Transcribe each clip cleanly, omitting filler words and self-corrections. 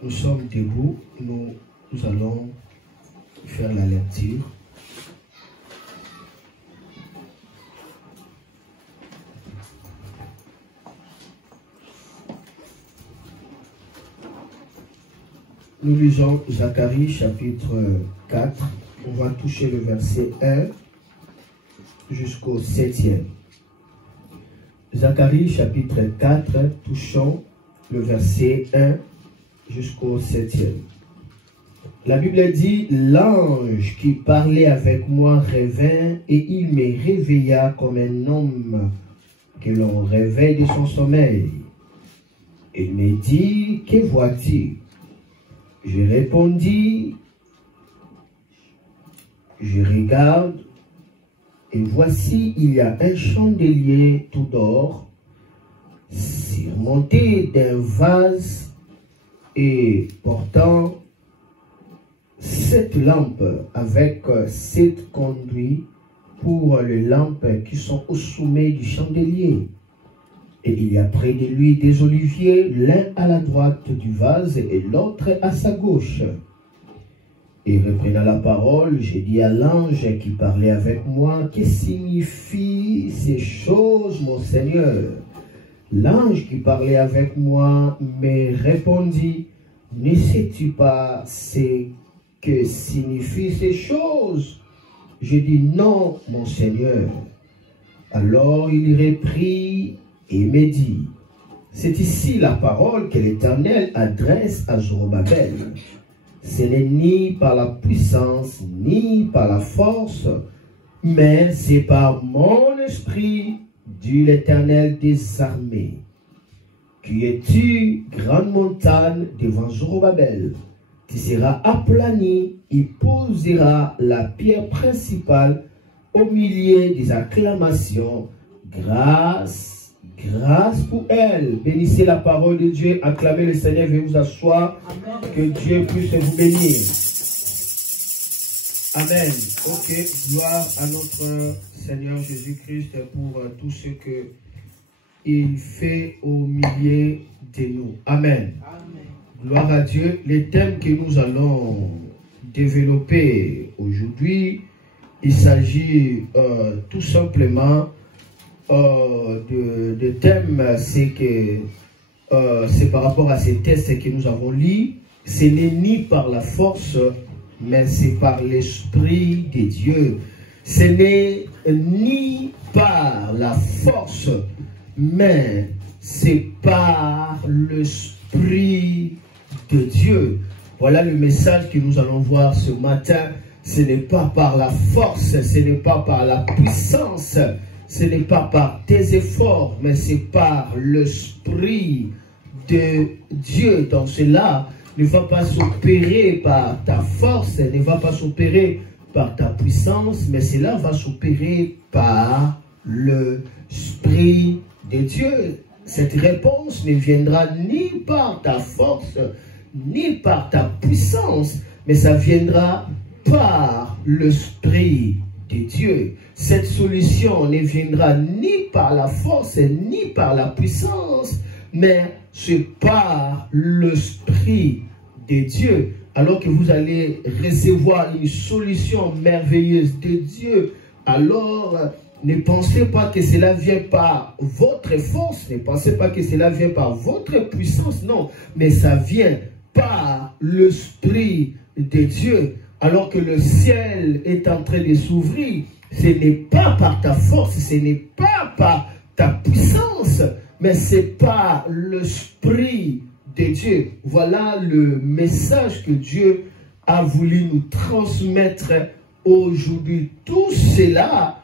Nous sommes debout, nous allons faire la lecture. Nous lisons Zacharie chapitre 4, on va toucher le verset 1 jusqu'au 7e. Zacharie chapitre 4, touchons le verset 1 jusqu'au 7e. La Bible dit, l'ange qui parlait avec moi revint et il me réveilla comme un homme que l'on réveille de son sommeil. Il me dit, que vois-tu? Je répondis, je regarde, et voici, il y a un chandelier tout d'or, surmonté d'un vase et portant 7 lampes avec 7 conduits pour les lampes qui sont au sommet du chandelier. Et il y a près de lui des oliviers, l'un à la droite du vase et l'autre à sa gauche. Et reprenant la parole, j'ai dit à l'ange qui parlait avec moi, que signifient ces choses, mon Seigneur? L'ange qui parlait avec moi me répondit, ne sais-tu pas ce que signifient ces choses? J'ai dit, non, mon Seigneur. Alors il reprit et me dit, c'est ici la parole que l'Éternel adresse à Zorobabel. Ce n'est ni par la puissance, ni par la force, mais c'est par mon esprit, dit l'Éternel des armées. Qui es-tu, grande montagne, devant Zorobabel? Tu seras aplani, il posera la pierre principale au milieu des acclamations. Grâce pour elle. Bénissez la parole de Dieu. Acclamez le Seigneur. Veuillez vous asseoir. Amen. Que Dieu puisse vous bénir. Amen. Ok. Gloire à notre Seigneur Jésus-Christ pour tout ce qu'il fait au milieu de nous. Amen. Amen. Gloire à Dieu. Les thèmes que nous allons développer aujourd'hui, il s'agit tout simplement de thème, c'est que c'est par rapport à ces textes que nous avons lus. Ce n'est ni par la force, mais c'est par l'Esprit de Dieu. Ce n'est ni par la force, mais c'est par l'Esprit de Dieu. Voilà le message que nous allons voir ce matin. Ce n'est pas par la force, ce n'est pas par la puissance, ce n'est pas par tes efforts, mais c'est par l'Esprit de Dieu. Donc cela ne va pas s'opérer par ta force, ne va pas s'opérer par ta puissance, mais cela va s'opérer par l'Esprit de Dieu. Cette réponse ne viendra ni par ta force, ni par ta puissance, mais ça viendra par l'Esprit de Dieu. Cette solution ne viendra ni par la force, ni par la puissance, mais c'est par l'Esprit de Dieu. Alors que vous allez recevoir une solution merveilleuse de Dieu, alors ne pensez pas que cela vient par votre force, ne pensez pas que cela vient par votre puissance, non, mais ça vient par l'Esprit de Dieu. Alors que le ciel est en train de s'ouvrir, ce n'est pas par ta force, ce n'est pas par ta puissance, mais c'est par l'Esprit de Dieu. Voilà le message que Dieu a voulu nous transmettre aujourd'hui. Tout cela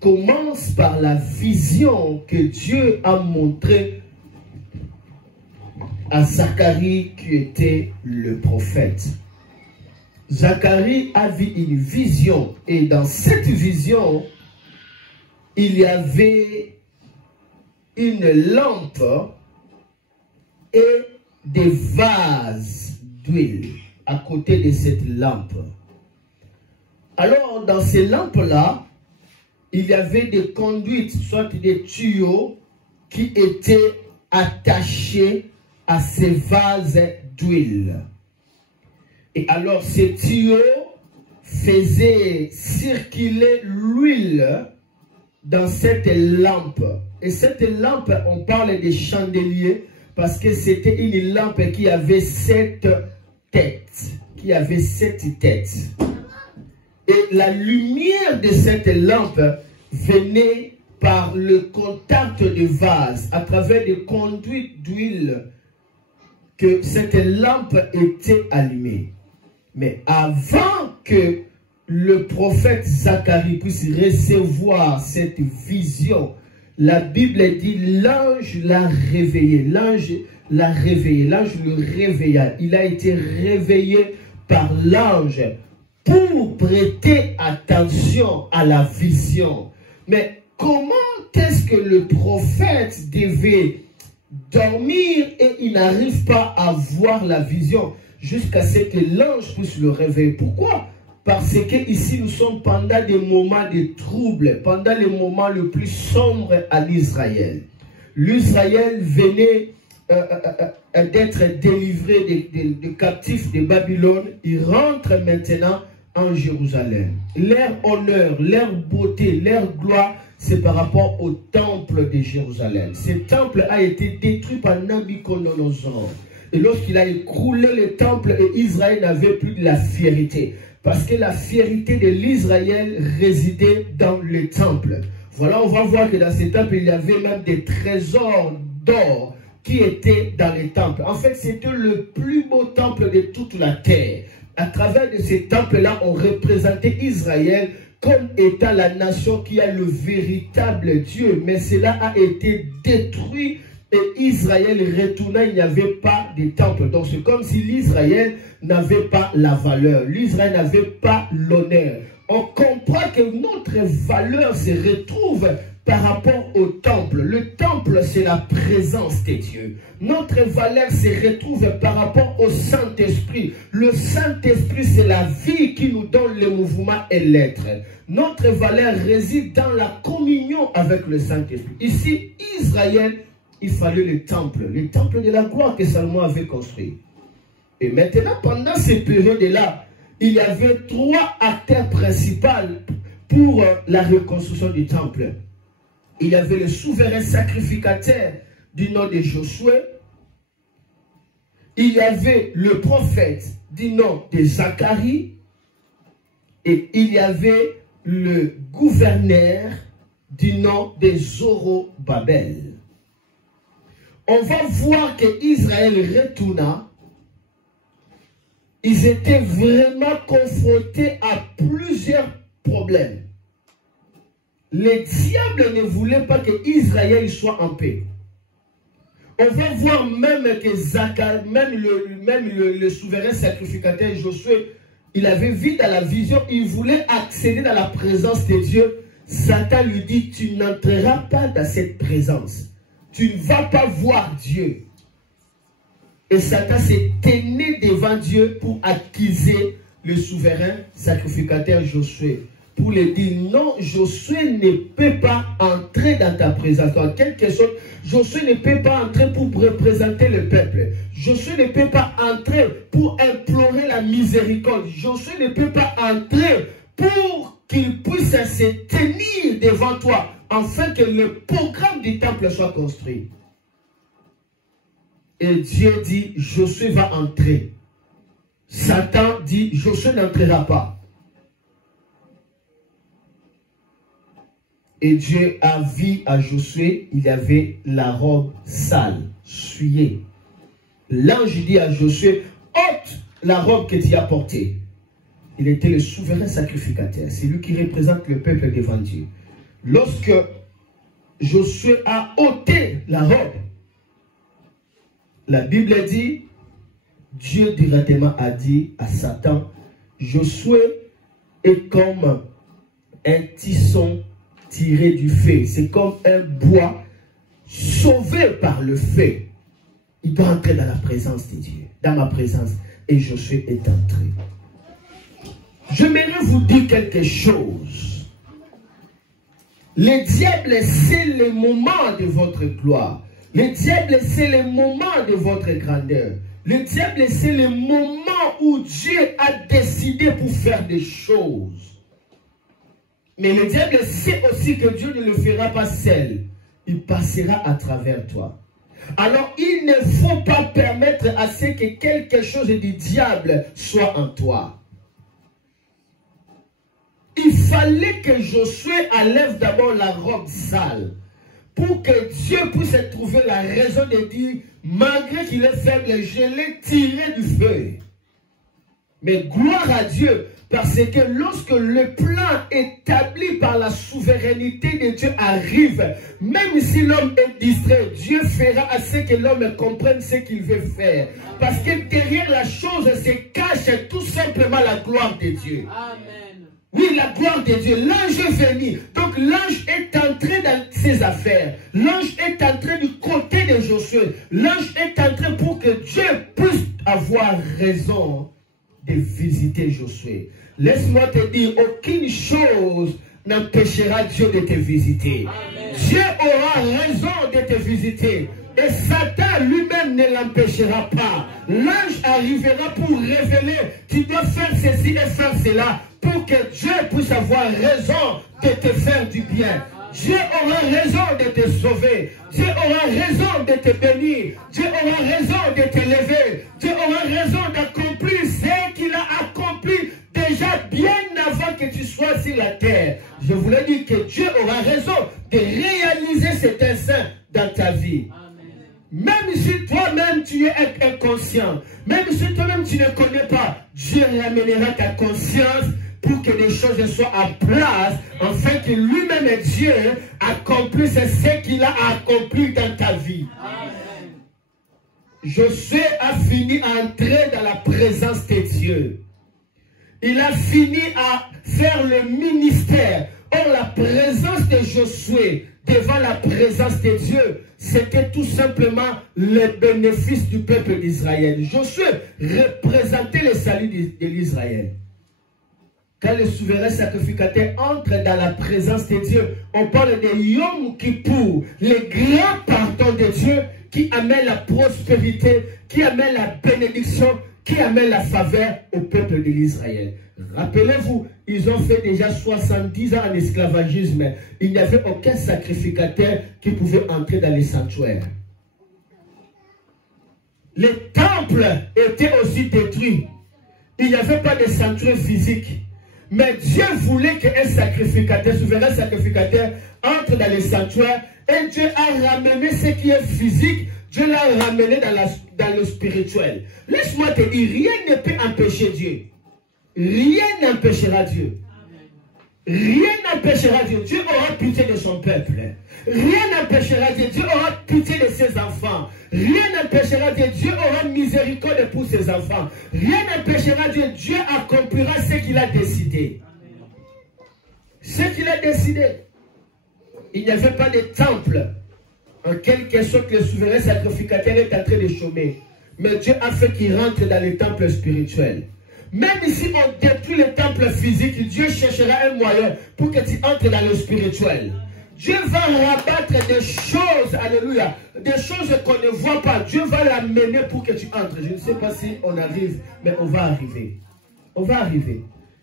commence par la vision que Dieu a montrée à Zacharie qui était le prophète. Zacharie a vu une vision et dans cette vision, il y avait une lampe et des vases d'huile à côté de cette lampe. Alors, dans ces lampes-là, il y avait des conduites, soit des tuyaux qui étaient attachés à ces vases d'huile. Et alors ces tuyaux faisaient circuler l'huile dans cette lampe. Et cette lampe, on parle des chandeliers parce que c'était une lampe qui avait 7 têtes. Et la lumière de cette lampe venait par le contact des vases, à travers des conduites d'huile, que cette lampe était allumée. Mais avant que le prophète Zacharie puisse recevoir cette vision, la Bible dit l'ange l'a réveillé. L'ange l'a réveillé. L'ange le réveilla. Il a été réveillé par l'ange pour prêter attention à la vision. Mais comment est-ce que le prophète devait dormir et il n'arrive pas à voir la vision jusqu'à ce que l'ange puisse le réveiller? Pourquoi? Parce que ici nous sommes pendant des moments de troubles, pendant les moments les plus sombres à l'Israël. L'Israël venait d'être délivré des captifs de Babylone. Ils rentrent maintenant en Jérusalem. Leur honneur, leur beauté, leur gloire, c'est par rapport au temple de Jérusalem. Ce temple a été détruit par Nabuchodonosor. Et lorsqu'il a écroulé le temple, Israël n'avait plus de la fierté. Parce que la fierté de l'Israël résidait dans le temple. Voilà, on va voir que dans ce temple, il y avait même des trésors d'or qui étaient dans les temples. En fait, c'était le plus beau temple de toute la terre. À travers de ces temples-là, on représentait Israël comme étant la nation qui a le véritable Dieu. Mais cela a été détruit et Israël retourna, il n'y avait pas de temple. Donc c'est comme si l'Israël n'avait pas la valeur. L'Israël n'avait pas l'honneur. On comprend que notre valeur se retrouve par rapport au temple. Le temple, c'est la présence de Dieu. Notre valeur se retrouve par rapport au Saint-Esprit. Le Saint-Esprit, c'est la vie qui nous donne le mouvement et l'être. Notre valeur réside dans la communion avec le Saint-Esprit. Ici, Israël, il fallait le temple de la gloire que Salomon avait construit. Et maintenant, pendant ces périodes-là, il y avait 3 acteurs principaux pour la reconstruction du temple. Il y avait le souverain sacrificateur du nom de Josué. Il y avait le prophète du nom de Zacharie. Et il y avait le gouverneur du nom de Zorobabel. On va voir que Israël retourna. Ils étaient vraiment confrontés à plusieurs problèmes. Le diable ne voulait pas que Israël soit en paix. On va voir même que Zacharie, même le souverain sacrificateur Josué, il avait vu dans la vision, il voulait accéder dans la présence de Dieu. Satan lui dit, tu n'entreras pas dans cette présence. Tu ne vas pas voir Dieu. Et Satan s'est tenu devant Dieu pour accuser le souverain sacrificateur Josué. Pour lui dire, non, Josué ne peut pas entrer dans ta présence. En quelque sorte, Josué ne peut pas entrer pour représenter le peuple. Josué ne peut pas entrer pour implorer la miséricorde. Josué ne peut pas entrer pour qu'il puisse se tenir devant toi, afin que le programme du temple soit construit. Et Dieu dit, Josué va entrer. Satan dit, Josué n'entrera pas. Et Dieu a vu à Josué, il avait la robe sale, souillée. L'ange dit à Josué, ôte la robe que tu as portée. Il était le souverain sacrificateur. C'est lui qui représente le peuple devant Dieu. Lorsque Josué a ôté la robe, la Bible dit, Dieu directement a dit à Satan, Josué est comme un tisson tiré du feu. C'est comme un bois sauvé par le feu. Il doit entrer dans la présence de Dieu, dans ma présence. Et Josué est entré. J'aimerais vous dire quelque chose. Le diable, c'est le moment de votre gloire. Le diable, c'est le moment de votre grandeur. Le diable, c'est le moment où Dieu a décidé pour faire des choses. Mais le diable sait aussi que Dieu ne le fera pas seul. Il passera à travers toi. Alors, il ne faut pas permettre à ce que quelque chose du diable soit en toi. Il fallait que Josué enlève d'abord la robe sale pour que Dieu puisse trouver la raison de dire, malgré qu'il est faible, je l'ai tiré du feu. Mais gloire à Dieu, parce que lorsque le plan établi par la souveraineté de Dieu arrive, même si l'homme est distrait, Dieu fera à ce que l'homme comprenne ce qu'il veut faire. Parce que derrière la chose se cache tout simplement la gloire de Dieu. Amen. Oui, la gloire de Dieu. L'ange est venu. Donc l'ange est entré dans ses affaires. L'ange est entré du côté de Josué. L'ange est entré pour que Dieu puisse avoir raison de visiter Josué. Laisse-moi te dire, aucune chose n'empêchera Dieu de te visiter. Amen. Dieu aura raison de te visiter. Et Satan lui-même ne l'empêchera pas. L'ange arrivera pour révéler, tu dois faire ceci et faire cela, pour que Dieu puisse avoir raison de te faire du bien. Dieu aura raison de te sauver. Dieu aura raison de te bénir. Dieu aura raison de te lever. Dieu aura raison d'accomplir ce qu'il a accompli déjà bien avant que tu sois sur la terre. Je voulais dire que Dieu aura raison de réaliser cet instinct dans ta vie. Même si toi-même tu es inconscient, même si toi-même tu ne connais pas, Dieu ramènera ta conscience pour que les choses soient en place, afin que lui-même, Dieu, accomplisse ce qu'il a accompli dans ta vie. Amen. Josué a fini à entrer dans la présence de Dieu. Il a fini à faire le ministère. Or, la présence de Josué devant la présence de Dieu, c'était tout simplement le bénéfice du peuple d'Israël. Josué représentait le salut de l'Israël. Quand le souverain sacrificateur entre dans la présence de Dieu, on parle de Yom Kippour, le grand pardon de Dieu qui amène la prospérité, qui amène la bénédiction, qui amène la faveur au peuple de l'Israël. Rappelez-vous, ils ont fait déjà 70 ans en esclavagisme. Il n'y avait aucun sacrificateur qui pouvait entrer dans les sanctuaires. Les temples étaient aussi détruits. Il n'y avait pas de sanctuaire physique. Mais Dieu voulait qu'un sacrificateur, souverain sacrificateur, entre dans les sanctuaires. Et Dieu a ramené ce qui est physique. Dieu l'a ramené dans le spirituel. Laisse-moi te dire, rien ne peut empêcher Dieu. Rien n'empêchera Dieu. Rien n'empêchera Dieu. Dieu aura pitié de son peuple. Rien n'empêchera Dieu. Dieu aura pitié de ses enfants. Rien n'empêchera Dieu. Dieu aura miséricorde pour ses enfants. Rien n'empêchera Dieu. Dieu accomplira ce qu'il a décidé. Ce qu'il a décidé. Il n'y avait pas de temple. En quelque sorte, le souverain sacrificateur est en train de chômer. Mais Dieu a fait qu'il rentre dans les temples spirituels. Même si on détruit le temple physique, Dieu cherchera un moyen pour que tu entres dans le spirituel. Dieu va rabattre des choses, alléluia, des choses qu'on ne voit pas. Dieu va l'amener pour que tu entres. Je ne sais pas si on arrive, mais on va arriver. On va arriver.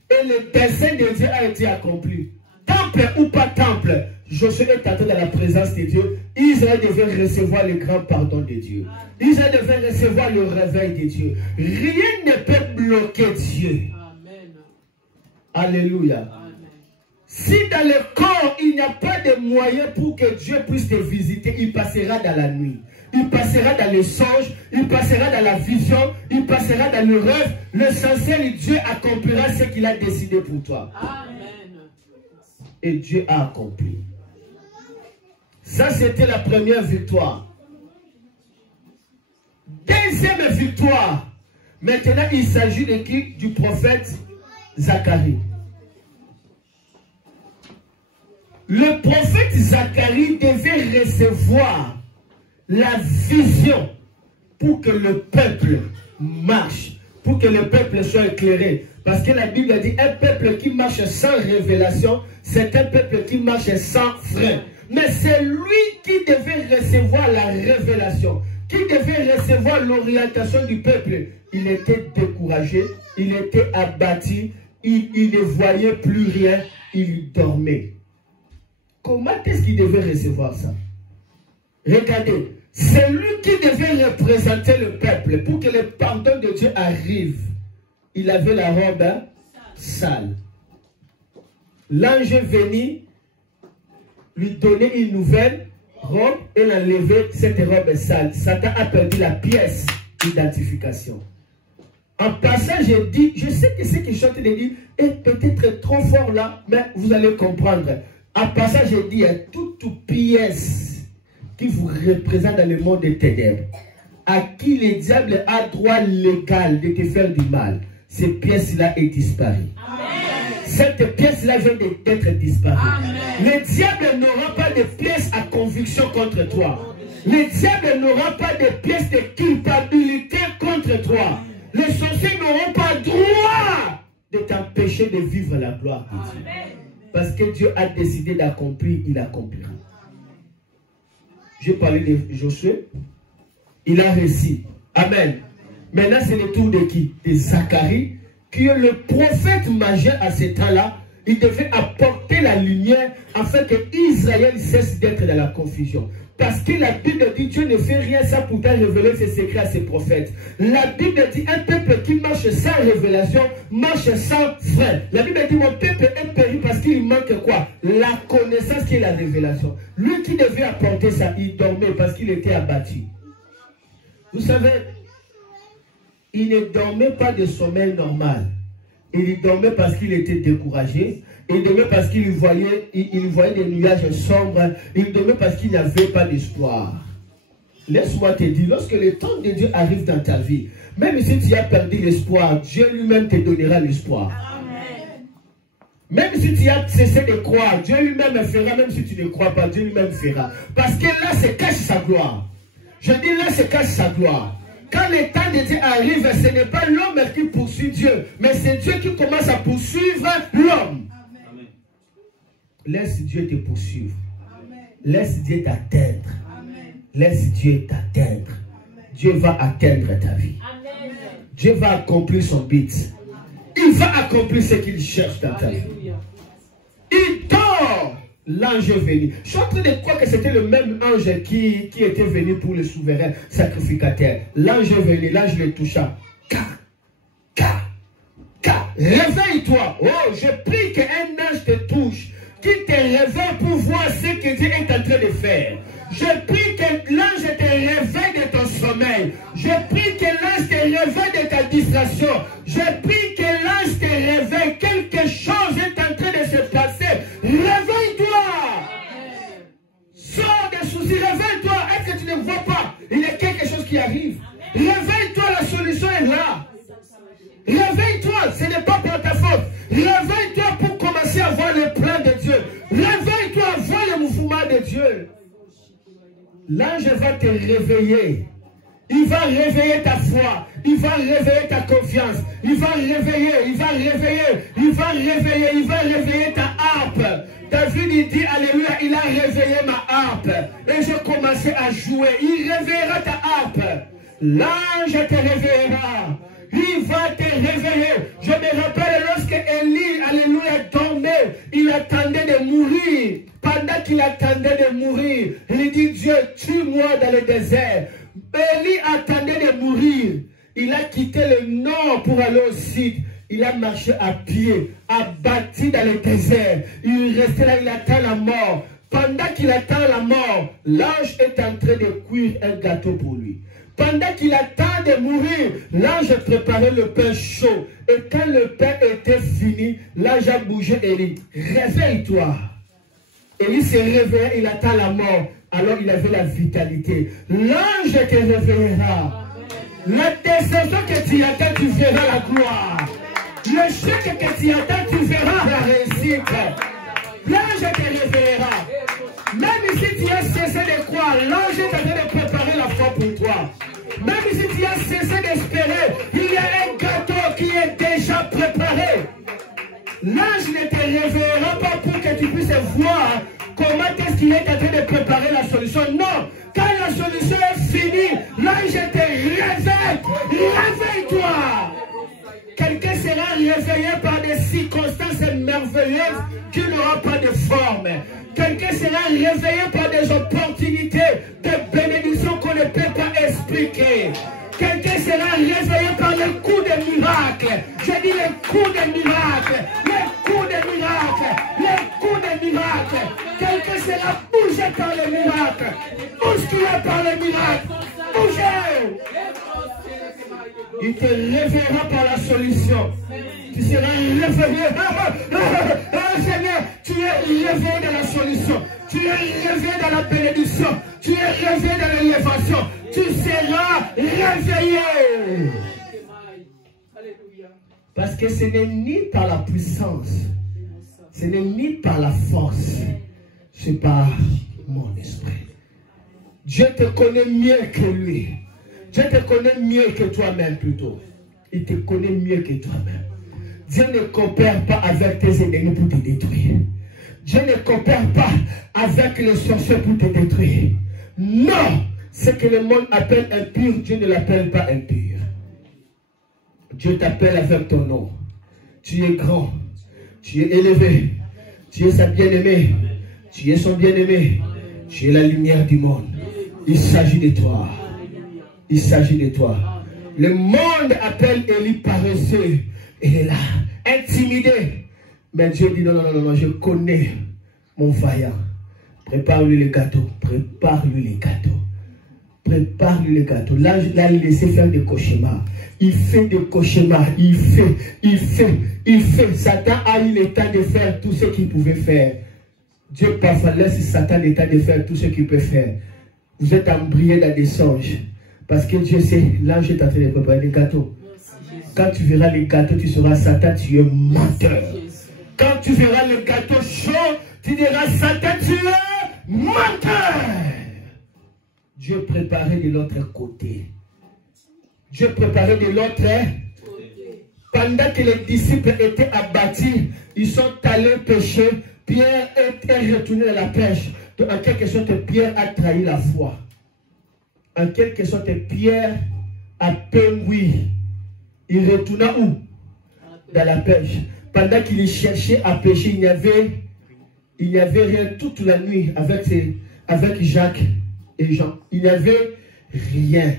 Et le dessein de Dieu a été accompli. Temple ou pas temple, Josué est entré dans la présence de Dieu. Israël devait recevoir le grand pardon de Dieu. Israël devait recevoir le réveil de Dieu. Rien ne peut bloquer Dieu. Amen. Alléluia. Amen. Si dans le corps, il n'y a pas de moyen pour que Dieu puisse te visiter, il passera dans la nuit. Il passera dans les songes, il passera dans la vision, il passera dans le rêve. L'essentiel, Dieu accomplira ce qu'il a décidé pour toi. Amen. Et Dieu a accompli. Ça, c'était la première victoire. Deuxième victoire. Maintenant, il s'agit de qui? Du prophète Zacharie. Le prophète Zacharie devait recevoir la vision pour que le peuple marche, pour que le peuple soit éclairé. Parce que la Bible dit, un peuple qui marche sans révélation, c'est un peuple qui marche sans frein. Mais c'est lui qui devait recevoir la révélation, qui devait recevoir l'orientation du peuple, il était découragé, il était abattu, il ne voyait plus rien, il dormait. Comment est-ce qu'il devait recevoir ça? Regardez, c'est lui qui devait représenter le peuple pour que le pardon de Dieu arrive. Il avait la robe sale. L'ange est venu lui donner une nouvelle robe et l'enlever cette robe sale. Satan a perdu la pièce d'identification. En passant, je dis, je sais que ce que je suis en train de dire est peut-être trop fort là, mais vous allez comprendre. En passant, je dis, toute pièce qui vous représente dans le monde des ténèbres, à qui le diable a droit légal de te faire du mal, cette pièce-là est disparue. Cette pièce-là vient d'être disparue. Le diable n'aura pas de pièce à conviction contre toi. Le diable n'aura pas de pièce de culpabilité contre toi. Les sorciers n'auront pas droit de t'empêcher de vivre la gloire de Dieu. Parce que Dieu a décidé d'accomplir, il accomplira. J'ai parlé de Josué. Il a réussi. Amen. Maintenant, c'est le tour de qui? De Zacharie, qui est le prophète majeur à ce temps-là. Il devait apporter la lumière afin que Israël cesse d'être dans la confusion. Parce que la Bible dit Dieu ne fait rien ça pour révéler ses secrets à ses prophètes. La Bible dit un peuple qui marche sans révélation marche sans frein. La Bible dit mon peuple est péri parce qu'il manque quoi? La connaissance qui est la révélation. Lui qui devait apporter ça, il dormait parce qu'il était abattu. Vous savez, il ne dormait pas de sommeil normal. Il dormait parce qu'il était découragé. Il dormait parce qu'il voyait, des nuages sombres. Il dormait parce qu'il n'y avait pas d'espoir. Laisse-moi te dire, lorsque le temps de Dieu arrive dans ta vie, même si tu as perdu l'espoir, Dieu lui-même te donnera l'espoir. Même si tu as cessé de croire, Dieu lui-même fera, même si tu ne crois pas, Dieu lui-même fera. Parce que là, se cache sa gloire. Je dis là, se cache sa gloire. Quand le temps de Dieu arrive, ce n'est pas l'homme qui poursuit Dieu, mais c'est Dieu qui commence à poursuivre l'homme. Laisse Dieu te poursuivre. Laisse Dieu t'atteindre. Laisse Dieu t'atteindre. Dieu va atteindre ta vie. Dieu va accomplir son but. Il va accomplir ce qu'il cherche dans ta vie. Il dort. L'ange est venu. Je suis en train de croire que c'était le même ange qui était venu pour le souverain sacrificateur. L'ange est venu, l'ange le toucha. Réveille-toi. Oh, je prie qu'un ange te touche, qui te réveille pour voir ce que Dieu est en train de faire. Je prie que l'ange te réveille de ton sommeil. Je prie que l'ange te réveille de ta distraction. Je prie que l'ange te réveille. Quelque chose est en train de se passer. Réveille-toi. Sors des soucis. Réveille-toi. Est-ce que tu ne vois pas? Il y a quelque chose qui arrive. Réveille-toi. La solution est là. Réveille-toi. Ce n'est pas pour ta faute. Réveille-toi pour commencer à voir le plan de Dieu. Réveille-toi. Vois le mouvement de Dieu. L'ange va te réveiller. Il va réveiller ta foi. Il va réveiller ta confiance. Il va réveiller. Il va réveiller. Il va réveiller. Il va réveiller ta harpe. David il dit alléluia. Il a réveillé ma harpe. Et je commençais à jouer. Il réveillera ta harpe. L'ange te réveillera. Il va te réveiller. Je me rappelle lorsque Élie, alléluia, dormait, il attendait de mourir. Pendant qu'il attendait de mourir, il dit Dieu, tue-moi dans le désert. Élie attendait de mourir. Il a quitté le nord pour aller au sud. Il a marché à pied, abattu dans le désert. Il restait là, il attend la mort. Pendant qu'il attend la mort, l'ange est en train de cuire un gâteau pour lui. Pendant qu'il attend de mourir, l'ange préparait le pain chaud. Et quand le pain était fini, l'ange a bougé et dit, réveille-toi. Élie s'est réveillé, il attend la mort. Alors il avait la vitalité. L'ange te réveillera. La descente que tu attends, tu verras la gloire. Le chèque que tu attends, tu verras la réussite. L'ange te réveillera. Même si tu as cessé de croire, l'ange est en train de préparer la foi pour toi. Même si tu as cessé d'espérer, il y a un gâteau qui est déjà préparé. L'ange ne te réveillera pas pour que tu puisses voir comment est-ce qu'il est en train de préparer la solution. Non, quand la solution est finie, réveillé par des circonstances merveilleuses qui n'auront pas de forme. Quelqu'un sera réveillé par des opportunités de bénédiction qu'on ne peut pas expliquer. Quelqu'un sera réveillé par le coup de miracle. Je dis le coup de miracle. Le coup de miracle. Le coup de miracle. Quelqu'un sera bougé par le miracle. Bousculé par le miracle. Bougé. Il te réveillera par la solution. Tu seras réveillé. Seigneur, tu es réveillé dans la solution. Tu es réveillé dans la bénédiction. Tu es réveillé dans l'élévation. Tu seras réveillé. Parce que ce n'est ni par la puissance, ce n'est ni par la force, c'est par mon esprit. Dieu te connaît mieux que lui. Dieu te connaît mieux que toi-même plutôt. Il te connaît mieux que toi-même. Dieu ne coopère pas avec tes ennemis pour te détruire. Dieu ne coopère pas avec les sorciers pour te détruire. Non! Ce que le monde appelle impur, Dieu ne l'appelle pas impur. Dieu t'appelle avec ton nom. Tu es grand. Tu es élevé. Tu es sa bien-aimée. Tu es son bien-aimé. Tu es la lumière du monde. Il s'agit de toi. Il s'agit de toi. Le monde appelle Élie paresseux. Il est là, intimidé. Mais Dieu dit non, non, non, non, je connais mon vaillant. Prépare-lui les gâteaux. Prépare-lui les gâteaux. Prépare-lui les gâteaux. Là, il laissait faire des cauchemars. Il fait des cauchemars. Il fait. Satan a eu le temps de faire tout ce qu'il pouvait faire. Dieu parfois laisse Satan le temps de faire tout ce qu'il peut faire. Vous êtes embrouillés dans des songes. Parce que Dieu sait, l'ange est en train de préparer des gâteaux. Quand tu verras les gâteaux, tu seras Satan, tu es menteur. Quand tu verras le gâteau chaud, tu diras Satan, tu es menteur. Dieu préparait de l'autre côté. Dieu préparait de l'autre côté. Pendant que les disciples étaient abattus, ils sont allés pêcher. Pierre est retourné à la pêche. Donc, en quelque sorte, Pierre a trahi la foi. En quelque sorte, Pierre a péri. Il retourna où? Dans la pêche. Pendant qu'il cherchait à pêcher, il n'y avait rien toute la nuit avec Jacques et Jean. Il n'y avait rien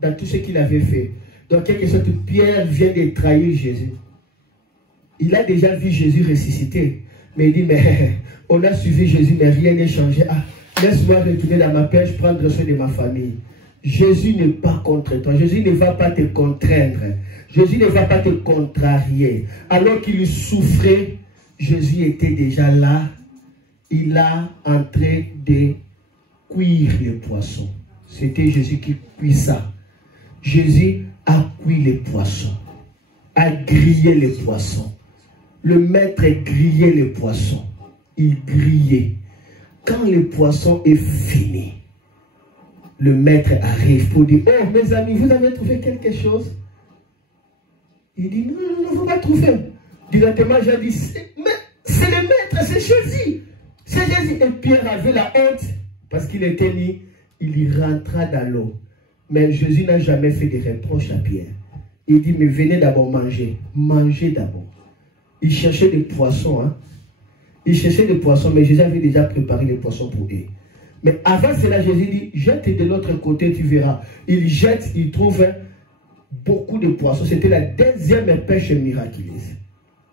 dans tout ce qu'il avait fait. Donc, quelque sorte, Pierre vient de trahir Jésus. Il a déjà vu Jésus ressusciter. Mais il dit, mais on a suivi Jésus, mais rien n'est changé. Ah, laisse-moi retourner dans ma pêche, prendre soin de ma famille. Jésus n'est pas contre toi. Jésus ne va pas te contraindre. Jésus ne va pas te contrarier. Alors qu'il souffrait, Jésus était déjà là. Il a en train de cuire les poissons. C'était Jésus qui cuit ça. Jésus a cuit les poissons. A grillé les poissons. Le maître grillait les poissons. Il grillait. Quand le poisson est fini, le maître arrive pour dire, oh mes amis, vous avez trouvé quelque chose? Il dit, non, non, non, vous pas trouvé. Directement, j'ai dit, mais c'est le maître, c'est Jésus. C'est Jésus. Et Pierre avait la honte parce qu'il était né. Il y rentra dans l'eau. Mais Jésus n'a jamais fait de reproches à Pierre. Il dit, mais venez d'abord manger. Mangez d'abord. Il cherchait des poissons. Hein? Il cherchait des poissons, mais Jésus avait déjà préparé les poissons pour eux. Mais avant cela, Jésus dit, jette de l'autre côté, tu verras. Il jette, il trouve beaucoup de poissons. C'était la deuxième pêche miraculeuse.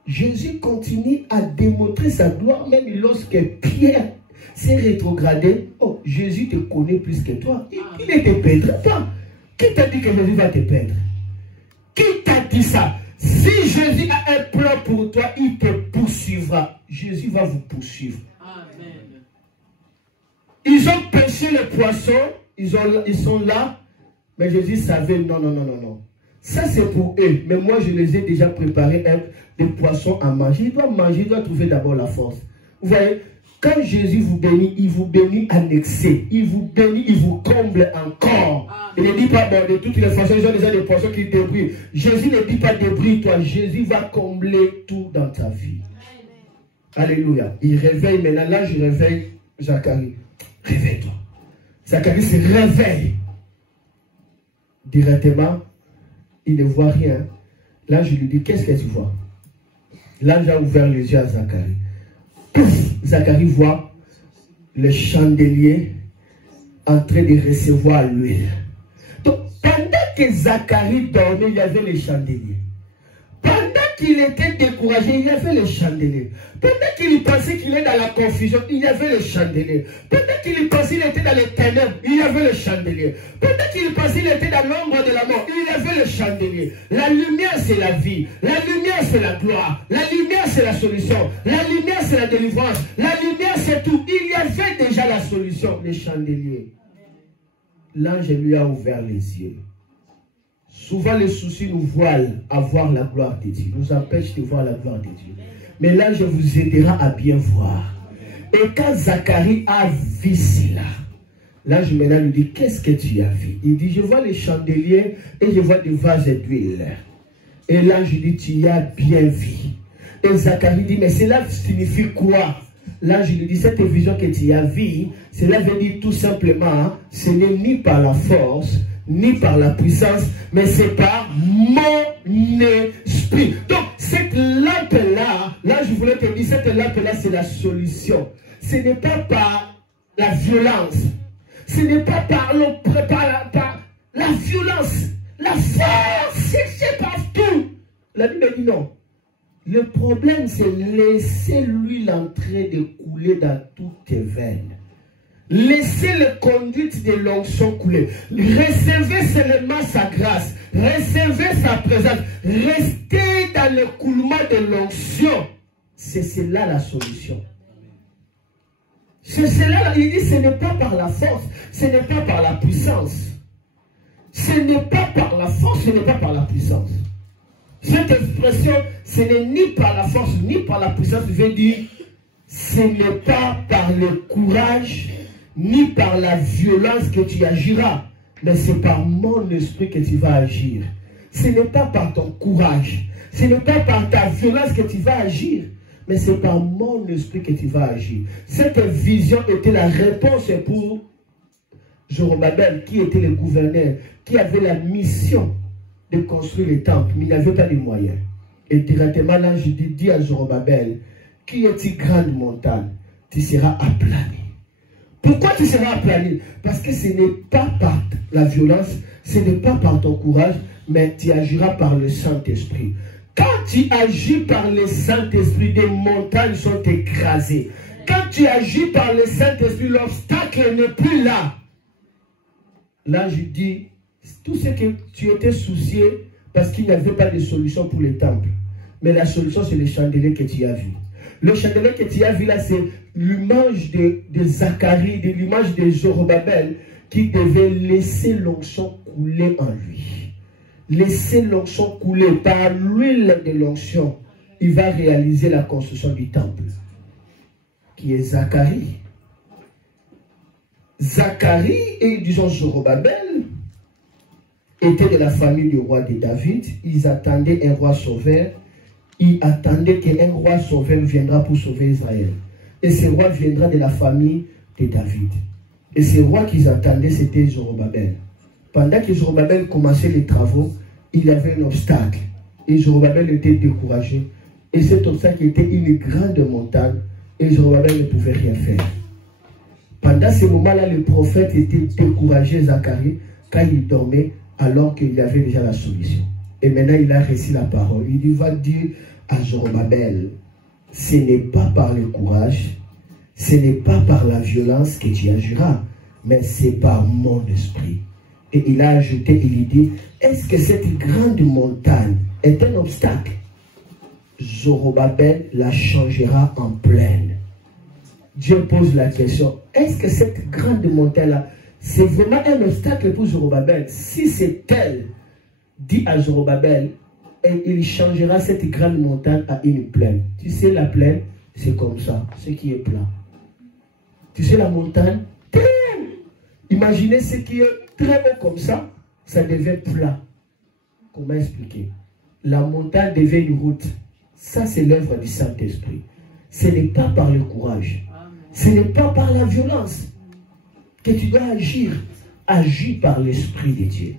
Jésus continue à démontrer sa gloire, même lorsque Pierre s'est rétrogradé. Oh, Jésus te connaît plus que toi. Il ne te perdra pas. Qui t'a dit que Jésus va te perdre? Qui t'a dit ça? Si Jésus a un plan pour toi, il te poursuivra. Jésus va vous poursuivre. Amen. Ils ont pêché les poissons, ils sont là, mais Jésus savait, non, non, non, non, non. Ça c'est pour eux, mais moi je les ai déjà préparés des poissons à manger. Il doit manger, il doit trouver d'abord la force. Vous voyez, quand Jésus vous bénit, il vous bénit en excès. Il vous bénit, il vous comble encore. Il ne dit pas, bon, de toutes les façons, ils ont déjà des poissons qui débrouillent. Jésus ne dit pas débrouille-toi. Jésus va combler tout dans ta vie. Alléluia. Il réveille maintenant. Là, je réveille Zacharie. Réveille-toi. Zacharie se réveille. Directement, il ne voit rien. L'ange lui dit, qu'est-ce que tu vois? L'ange a ouvert les yeux à Zacharie. Pouf, Zacharie voit le chandelier en train de recevoir l'huile. Donc, pendant que Zacharie dormait, il y avait le chandelier. Pendant qu'il était découragé, il y avait le chandelier. Pendant qu'il pensait qu'il est dans la confusion, il y avait le chandelier. Pendant qu'il pensait qu'il était dans les ténèbres, il y avait le chandelier. Pendant qu'il pensait qu'il était dans l'ombre de la mort, il y avait le chandelier. La lumière, c'est la vie. La lumière, c'est la gloire. La lumière, c'est la solution. La lumière, c'est la délivrance. La lumière, c'est tout. Il y avait déjà la solution, le chandelier. L'ange lui a ouvert les yeux. Souvent, les soucis nous voilent à voir la gloire de Dieu, nous empêchent de voir la gloire de Dieu. Mais l'ange vous aidera à bien voir. Et quand Zacharie a vu cela, l'ange maintenant lui dit, qu'est-ce que tu as vu? Il dit, je vois les chandeliers et je vois des vases d'huile. Et l'ange dit, tu as bien vu. Et Zacharie dit, mais cela signifie quoi? L'ange lui dit, cette vision que tu as vue, cela veut dire tout simplement, ce n'est ni par la force, ni par la puissance, mais c'est par mon esprit. Donc, cette lampe-là, là je voulais te dire, cette lampe-là, c'est la solution. Ce n'est pas par la violence. Ce n'est pas par la violence. La force, c'est partout. La Bible dit non. Le problème, c'est laisser l'huile en train de couler dans toutes tes veines. Laissez le conduite de l'onction couler. Recevez seulement sa grâce. Recevez sa présence. Restez dans le coulement de l'onction. C'est cela la solution. C'est cela, il dit, ce n'est pas par la force, ce n'est pas par la puissance. Ce n'est pas par la force, ce n'est pas par la puissance. Cette expression, ce n'est ni par la force, ni par la puissance, veut dire, ce n'est pas par le courage, ni par la violence que tu agiras, mais c'est par mon esprit que tu vas agir. Ce n'est pas par ton courage, ce n'est pas par ta violence que tu vas agir, mais c'est par mon esprit que tu vas agir. Cette vision était la réponse pour Zorobabel, qui était le gouverneur, qui avait la mission de construire le temple, mais il n'avait pas les moyens. Et directement, l'ange dit à Zorobabel, qui est-il grande montagne? Tu seras aplani. Pourquoi tu seras aplani? Parce que ce n'est pas par la violence, ce n'est pas par ton courage, mais tu agiras par le Saint-Esprit. Quand tu agis par le Saint-Esprit, des montagnes sont écrasées. Quand tu agis par le Saint-Esprit, l'obstacle n'est plus là. Là, je dis, tout ce que tu étais soucié parce qu'il n'y avait pas de solution pour les temples. Mais la solution, c'est le chandelier que tu as vu. Le chandelier que tu as vu là, c'est l'image de Zacharie, de l'image de Zorobabel qui devait laisser l'onction couler en lui. Laisser l'onction couler par l'huile de l'onction. Il va réaliser la construction du temple, qui est Zacharie. Zacharie et, disons, Zorobabel étaient de la famille du roi de David. Ils attendaient un roi sauveur. Ils attendaient qu'un roi sauveur viendra pour sauver Israël. Et ce roi viendra de la famille de David. Et ce roi qu'ils attendaient, c'était Zorobabel. Pendant que Zorobabel commençait les travaux, il y avait un obstacle. Et Zorobabel était découragé. Et cet obstacle était une grande montagne. Et Zorobabel ne pouvait rien faire. Pendant ce moment-là, le prophète était découragé, Zacharie, quand il dormait, alors qu'il y avait déjà la solution. Et maintenant, il a reçu la parole. Il va dire à Zorobabel, ce n'est pas par le courage, ce n'est pas par la violence que tu agiras, mais c'est par mon esprit. Et il a ajouté, il dit, est-ce que cette grande montagne est un obstacle? Zorobabel la changera en plaine. Dieu pose la question, est-ce que cette grande montagne-là, c'est vraiment un obstacle pour Zorobabel? Si c'est elle, dit à Zorobabel, et il changera cette grande montagne à une plaine. Tu sais, la plaine, c'est comme ça, ce qui est plat. Tu sais, la montagne, imaginez ce qui est très haut comme ça, ça devient plat. Comment expliquer? La montagne devient une route. Ça, c'est l'œuvre du Saint-Esprit. Ce n'est pas par le courage. Ce n'est pas par la violence que tu dois agir. Agis par l'Esprit de Dieu.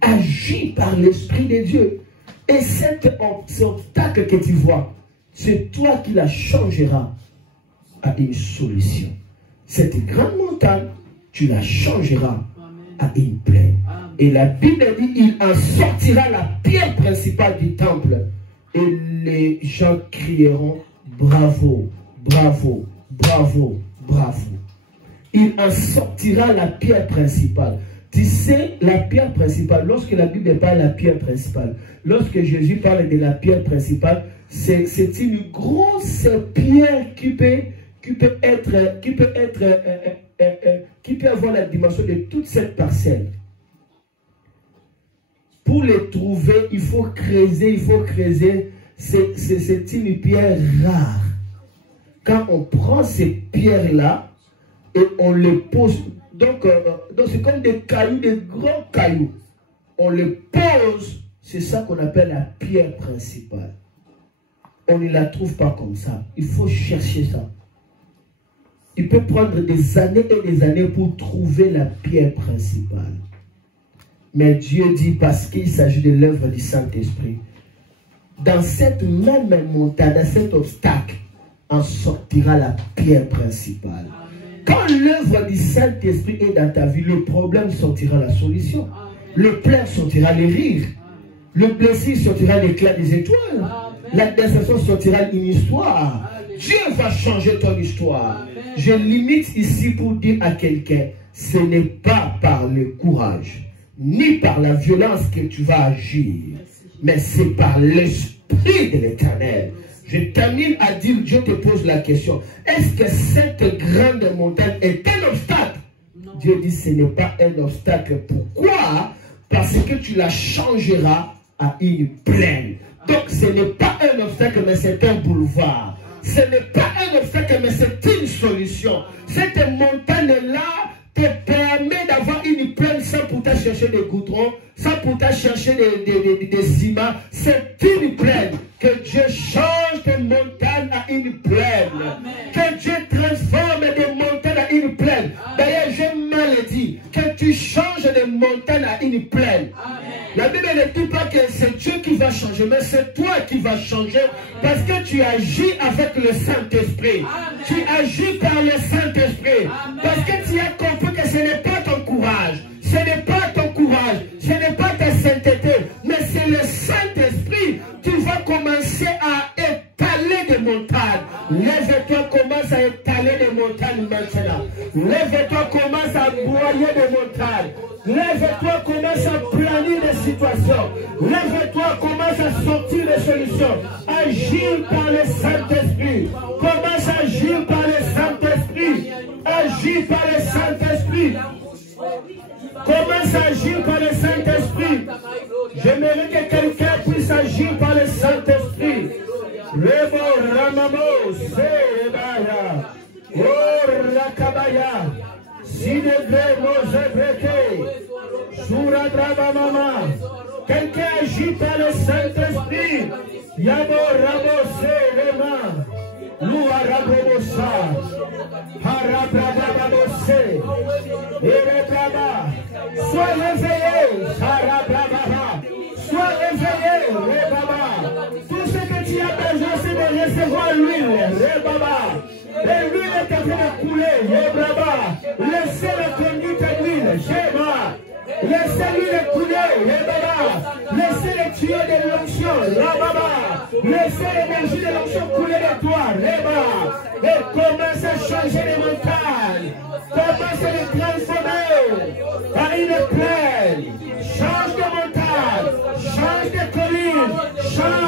Agis par l'Esprit de Dieu. Et cet obstacle que tu vois, c'est toi qui la changeras à une solution. Cette grande montagne, tu la changeras à une plaine. Et la Bible dit, il en sortira la pierre principale du temple. Et les gens crieront, bravo, bravo, bravo, bravo. Il en sortira la pierre principale. Tu sais, la pierre principale, lorsque la Bible parle de la pierre principale, lorsque Jésus parle de la pierre principale, c'est une grosse pierre qui peut avoir la dimension de toute cette parcelle. Pour les trouver, il faut creuser, C'est une pierre rare. Quand on prend ces pierres-là et on les pose, donc c'est comme des cailloux, des grands cailloux. On les pose, c'est ça qu'on appelle la pierre principale. On ne la trouve pas comme ça. Il faut chercher ça. Il peut prendre des années et des années pour trouver la pierre principale. Mais Dieu dit, parce qu'il s'agit de l'œuvre du Saint-Esprit, dans cette même montagne, dans cet obstacle, en sortira la pierre principale. Amen. Quand l'œuvre du Saint-Esprit est dans ta vie, le problème sortira la solution. Amen. Le pleur sortira les rires. Amen. Le blessé sortira l'éclat des étoiles. Amen. La déception sortira une histoire. Amen. Dieu va changer ton histoire. Amen. Je limite ici pour dire à quelqu'un, ce n'est pas par le courage, ni par la violence que tu vas agir, mais c'est par l'Esprit de l'Éternel. Je termine à dire, Dieu te pose la question, est-ce que cette grande montagne est un obstacle? Non. Dieu dit, ce n'est pas un obstacle. Pourquoi? Parce que tu la changeras à une plaine. Donc ce n'est pas un obstacle, mais c'est un boulevard. Ce n'est pas un obstacle, mais c'est une solution. Cette montagne-là te permet d'avoir une plaine sans pourtant chercher des goudrons, sans pourtant chercher des ciments. C'est une plaine. Que Dieu change de montagne à une plaine. Amen. Que Dieu transforme des montagnes à une plaine. D'ailleurs, j'ai mal dit que tu changes de montagne à une plaine. Amen. La Bible ne dit pas que c'est Dieu qui va changer, mais c'est toi qui vas changer. Amen. Parce que tu agis avec le Saint-Esprit. Tu agis par le Saint-Esprit. Parce que tu as compris que ce n'est pas ton courage. Ce n'est pas ton courage. Ce n'est pas ta sainteté. Mais c'est le Saint-Esprit. Tu vas commencer à étaler des montagnes. Lève-toi, commence à étaler des montagnes maintenant. Lève-toi, commence à broyer des montagnes. Lève-toi, commence à planer des situations. Lève-toi, commence à sortir des solutions. Agir par le Saint-Esprit. Commence à agir par le Saint-Esprit. Agir par le Saint-Esprit. Commence à agir par le Saint-Esprit. J'aimerais que quelqu'un puisse agir par le Saint-Esprit. Rebo Ramamo, Sebaya, O Rakabaya, Sinebre Mozebreke, Suradraba Mama. Quelqu'un agit par le Saint-Esprit. Yabo Rabo Selema, Louarabosa, Harabrababose, Erebraba. Sois éveillé, Harabrababa. Sois éveillé, Rebaba. Tout ce que tu as besoin, c'est de recevoir l'huile, Rebaba. Et l'huile est en train de couler, Rebraba. Laissez la conduite à l'huile, Shema. Laissez l'huile couler, Rebaba. Laissez les tuyaux de l'onction, Rababa. Laissez l'énergie de l'onction couler de toi, Reba. Et commence à changer les montagnes. Commence à les transformer par une plaine. Change de montagne, change de colline, change